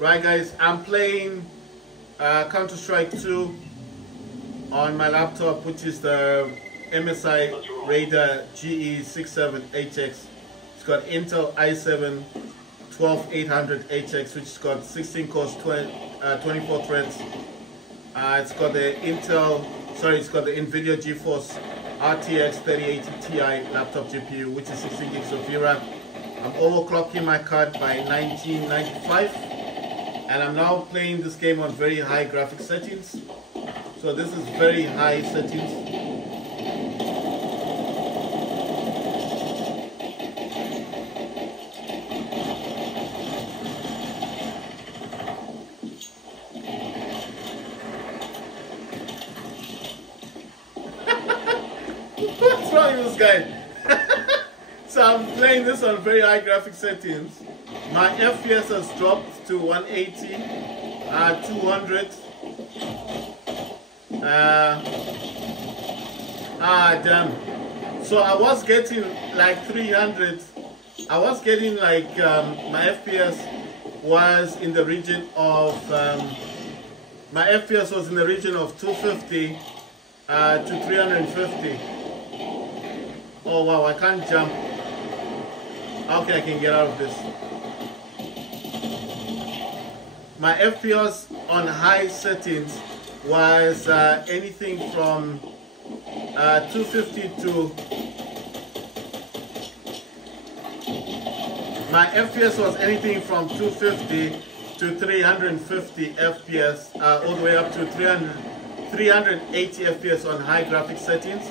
Right guys, I'm playing Counter-Strike 2 on my laptop, which is the MSI Raider GE67HX. It's got Intel i7-12800HX, which has got 16 cores, 24 threads. It's got the NVIDIA GeForce RTX 3080 Ti laptop GPU, which is 16 gigs of VRAM. I'm overclocking my card by 1995, and I'm now playing this game on very high graphic settings. So this is very high settings. What's wrong with this guy? So I'm playing this on very high graphic settings. My FPS has dropped to 180, 200. Damn. So I was getting like 300. I was getting like my FPS was in the region of 250 to 350. Oh wow, I can't jump. Okay, I can get out of this. My FPS on high settings was anything from 250 to... My FPS was anything from 250 to 350 FPS, all the way up to 380 FPS on high graphic settings.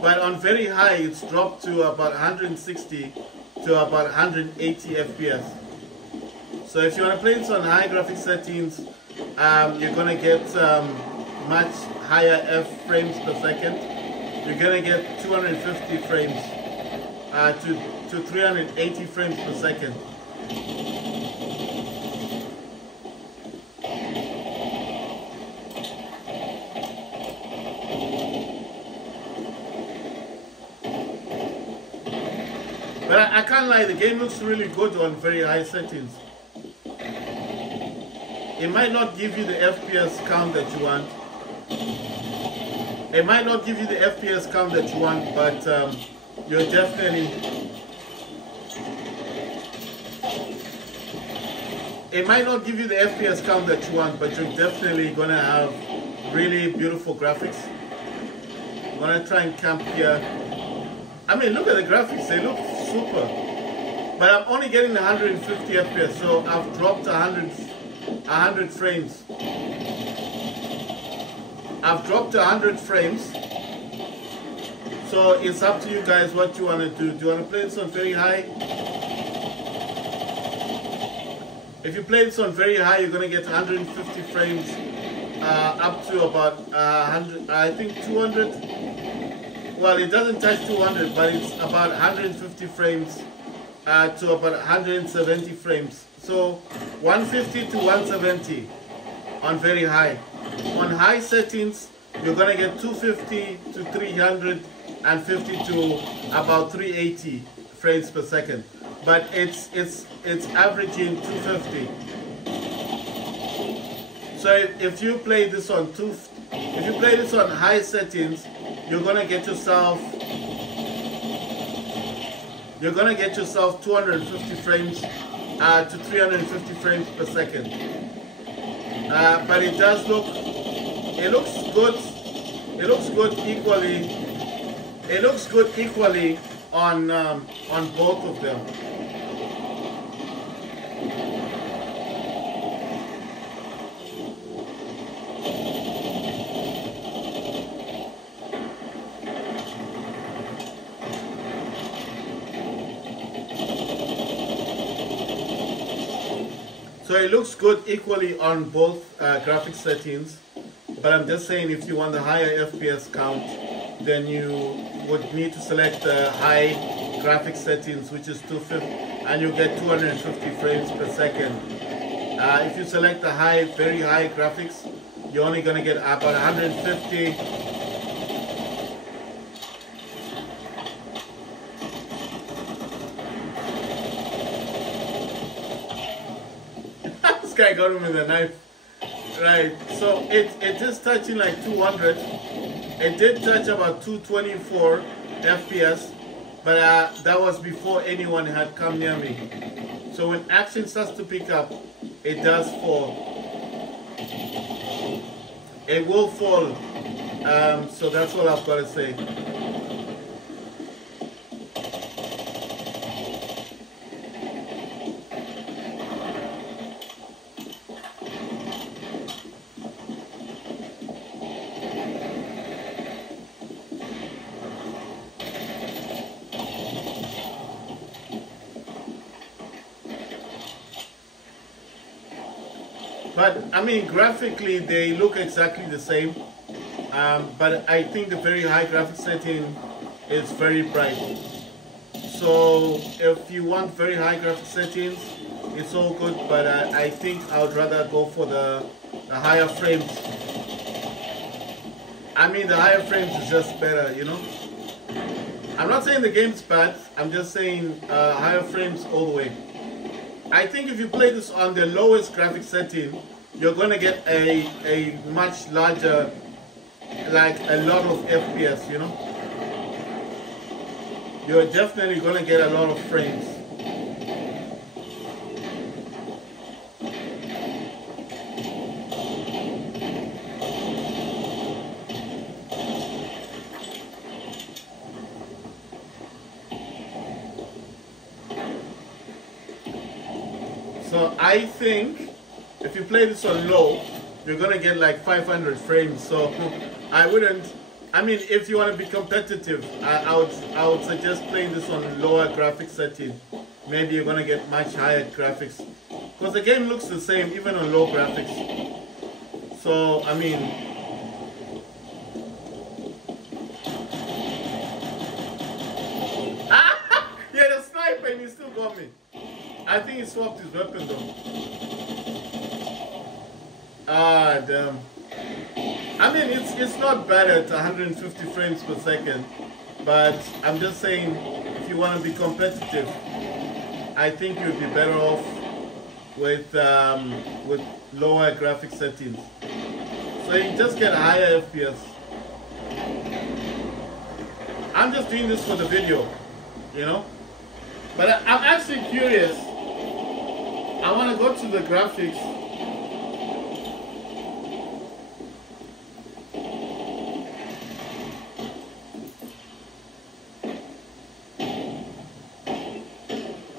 But on very high, it's dropped to about 160 to about 180 FPS. So if you want to play this on high graphic settings, you're going to get much higher frames per second. You're going to get 250 frames to 380 frames per second. But I can't lie, the game looks really good on very high settings. It might not give you the FPS count that you want. It might not give you the FPS count that you want, but you're definitely... It might not give you the FPS count that you want, but you're definitely going to have really beautiful graphics. I'm going to try and camp here. I mean, look at the graphics, they look super. But I'm only getting 150 FPS, so I've dropped 100 frames. I've dropped 100 frames. So it's up to you guys what you want to do. Do you want to play this on very high? If you play this on very high, you're going to get 150 frames up to about 100, I think 200. Well, it doesn't touch 200, but it's about 150 frames to about 170 frames. So 150 to 170 on very high. On high settings, you're going to get 250 to 350 to about 380 frames per second. But it's averaging 250. So if you play this on high settings, you're gonna get yourself 250 frames to 350 frames per second. But it looks good equally on both of them. So it looks good equally on both graphic settings, but I'm just saying if you want the higher FPS count, then you would need to select the high graphic settings, which is 250, and you get 250 frames per second. If you select the very high graphics, you're only going to get about 150. guy got him with a knife. Right, so it is touching like 200. It did touch about 224 FPS, but that was before anyone had come near me. So when action starts to pick up, it does fall. It will fall. So that's all I've got to say. But I mean, graphically, they look exactly the same. But I think the very high graphics setting is very bright. So if you want very high graphics settings, it's all good. But I think I would rather go for the higher frames. I mean, the higher frames is just better, you know. I'm not saying the game's bad. I'm just saying higher frames all the way. I think if you play this on the lowest graphics setting, you're going to get a much larger, like a lot of FPS, you know. You're definitely going to get a lot of frames. So I think if you play this on low, you're gonna get like 500 frames. So I wouldn't. I mean, if you want to be competitive, I would suggest playing this on lower graphics setting. Maybe you're gonna get much higher graphics because the game looks the same even on low graphics. So I mean, yeah, the sniper and he still got me. I think he swapped his weapon though. Ah, damn. I mean, it's not bad at 150 frames per second, but I'm just saying, if you want to be competitive, I think you'd be better off with lower graphic settings. So you just get higher FPS. I'm just doing this for the video, you know. But I'm actually curious. I want to go to the graphics.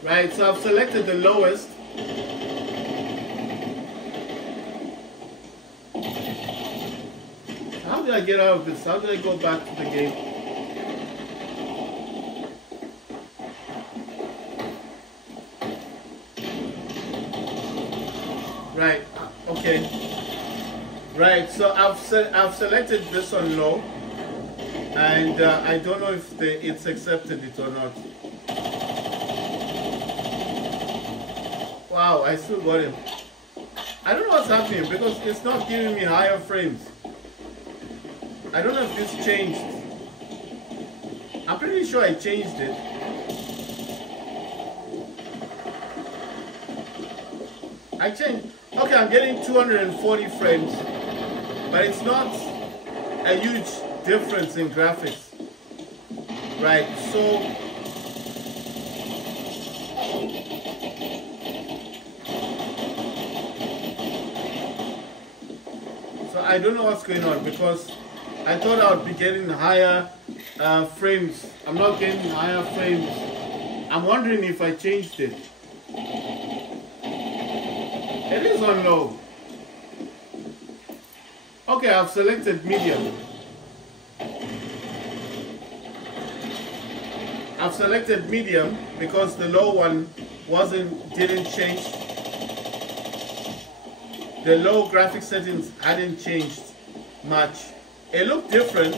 Right, so I've selected the lowest. How do I get out of this? How do I go back to the game? Right, okay. Right, so I've selected this on low, and I don't know if it's accepted it or not. Wow, I still got him. I don't know what's happening because it's not giving me higher frames. I don't know if this changed. I'm pretty sure I changed it. I changed. Okay, I'm getting 240 frames, but it's not a huge difference in graphics. Right, so I don't know what's going on because I thought I would be getting higher frames. I'm not getting higher frames. I'm wondering if I changed it. It is on low. Okay, I've selected medium. I've selected medium because the low one didn't change. The low graphic settings hadn't changed much. It looked different,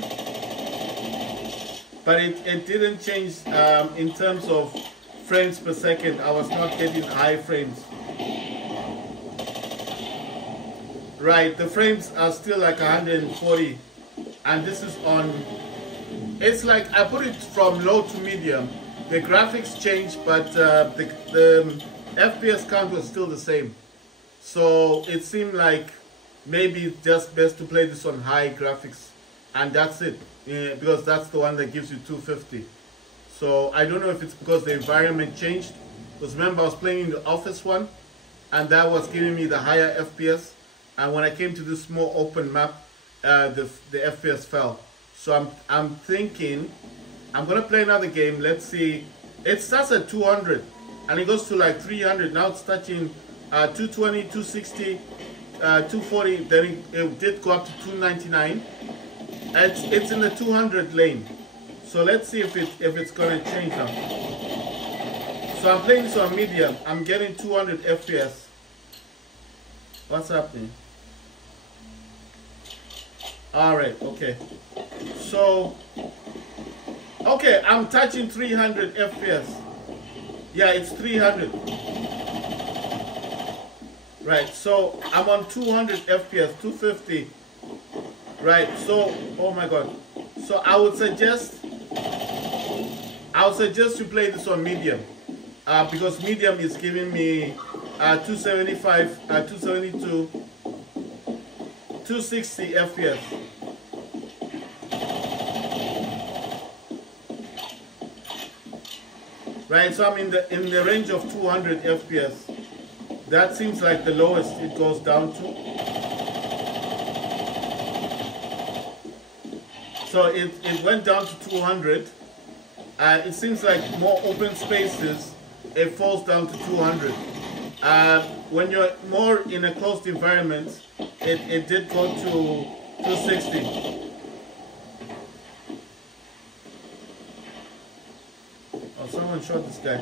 but it didn't change in terms of frames per second. I was not getting high frames. Right, the frames are still like 140, and this is on. It's like I put it from low to medium. The graphics changed, but the FPS count was still the same. So it seemed like maybe it's just best to play this on high graphics, and that's it, because that's the one that gives you 250. So I don't know if it's because the environment changed, because remember I was playing in the office one, and that was giving me the higher FPS, and when I came to this more open map, the FPS fell. So I'm thinking I'm gonna play another game. Let's see. It starts at 200 and it goes to like 300. Now it's touching 220, 260, 240. Then it did go up to 299. It's in the 200 lane. So let's see if it's gonna change now. So I'm playing this on medium. I'm getting 200 FPS. What's happening? All right, okay. So, okay, I'm touching 300 FPS. Yeah, it's 300. Right, so I'm on 200 FPS, 250. Right, so, oh my God. So I would suggest you play this on medium. Because medium is giving me 275, 272, 260 FPS. Right, so I'm in the range of 200 FPS. That seems like the lowest it goes down to. So it went down to 200. It seems like more open spaces, it falls down to 200. When you're more in a closed environment, it did go to 260. Oh, someone shot this guy.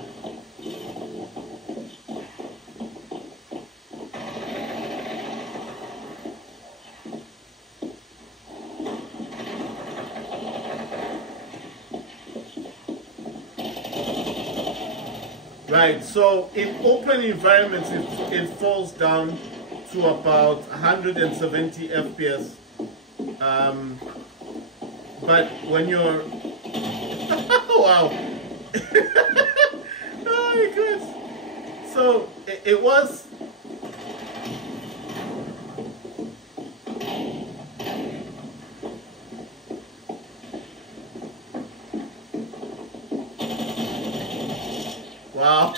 Right, so in open environments, it falls down to about 170 FPS. But when you're, wow, oh my goodness. So it was, wow.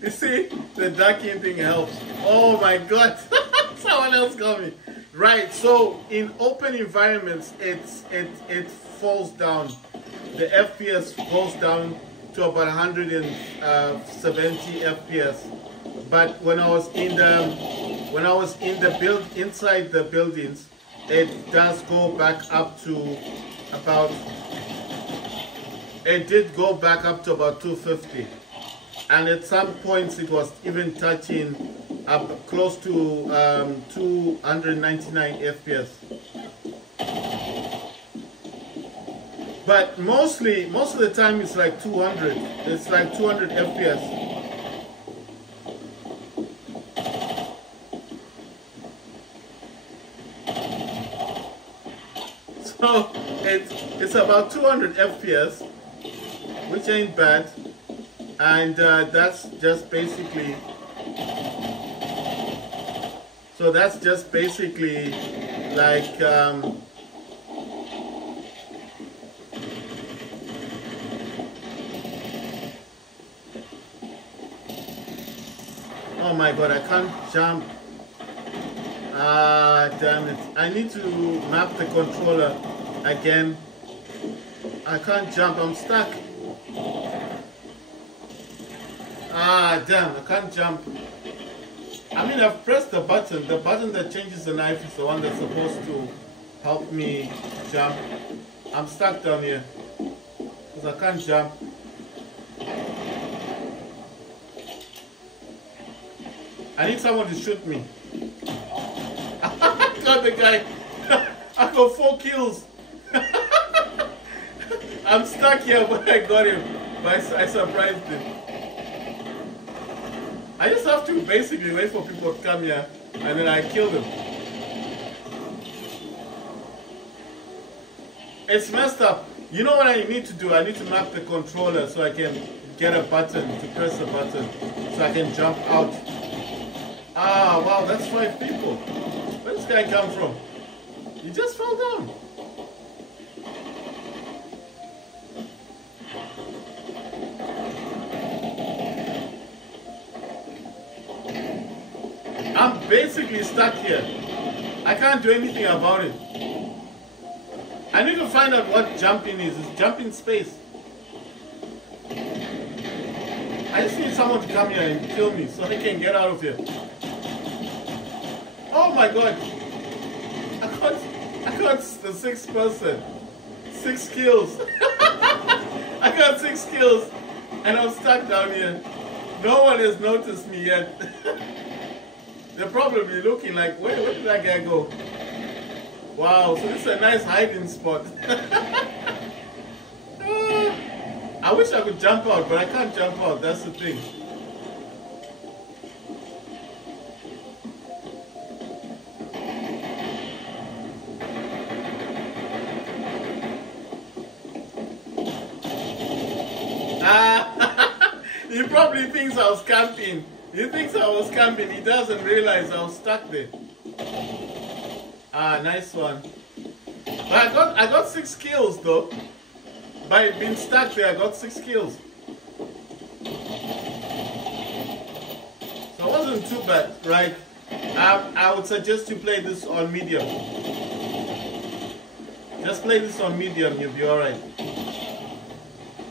You see, the ducking thing helps. Oh my God. Someone else got me. Right, so in open environments, it falls down. The FPS goes down to about 170 FPS. But when I was in the build inside the buildings, it does go back up to about, it did go back up to about 250, and at some points it was even touching up close to 299 FPS. But most of the time it's like 200. It's like 200 FPS. So it's about 200 FPS, which ain't bad, and that's just basically, so that's just basically like oh my God, I can't jump. Ah, damn it. I need to map the controller again. I can't jump, I'm stuck. Ah, damn, I can't jump. I mean, I've pressed the button. The button that changes the knife is the one that's supposed to help me jump. I'm stuck down here because I can't jump. I need someone to shoot me. I got the guy. I got 4 kills. I'm stuck here, but I got him. But I surprised him. I just have to basically wait for people to come here, and then I kill them. It's messed up. You know what I need to do? I need to map the controller so I can get a button, to press a button, so I can jump out. Ah, wow, that's 5 people. Where did this guy come from? He just fell down. I'm basically stuck here. I can't do anything about it. I need to find out what jumping is. It's jumping space. I just need someone to come here and kill me so I can get out of here. Oh my god. I got the 6th person. 6 kills. I got 6 kills and I'm stuck down here. No one has noticed me yet. They're probably looking like, where did that guy go? Wow, so this is a nice hiding spot. I wish I could jump out, but I can't jump out, that's the thing. He probably thinks I was camping. He thinks I was camping. He doesn't realize I was stuck there. Ah, nice one. But I got 6 kills though. By being stuck there, I got 6 kills. So it wasn't too bad, right? I would suggest you play this on medium. Just play this on medium, you'll be alright.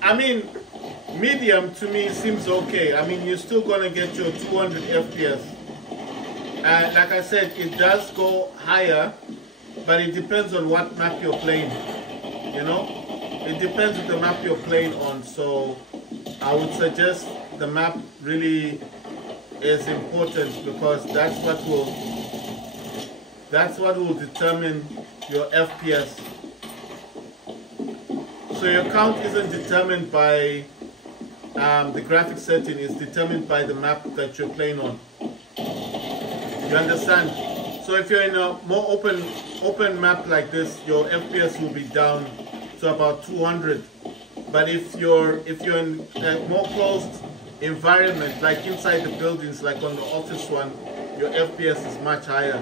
I mean, medium to me seems okay. I mean, you're still gonna get your 200 FPS. Like I said, it does go higher, but it depends on what map you're playing. You know, it depends on the map you're playing on. So I would suggest the map really is important because that's what will determine your FPS. So your count isn't determined by the graphics setting, is determined by the map that you're playing on. You understand? So if you're in a more open map like this, your FPS will be down to about 200. But if you're in a more closed environment, like inside the buildings, like on the office one, your FPS is much higher.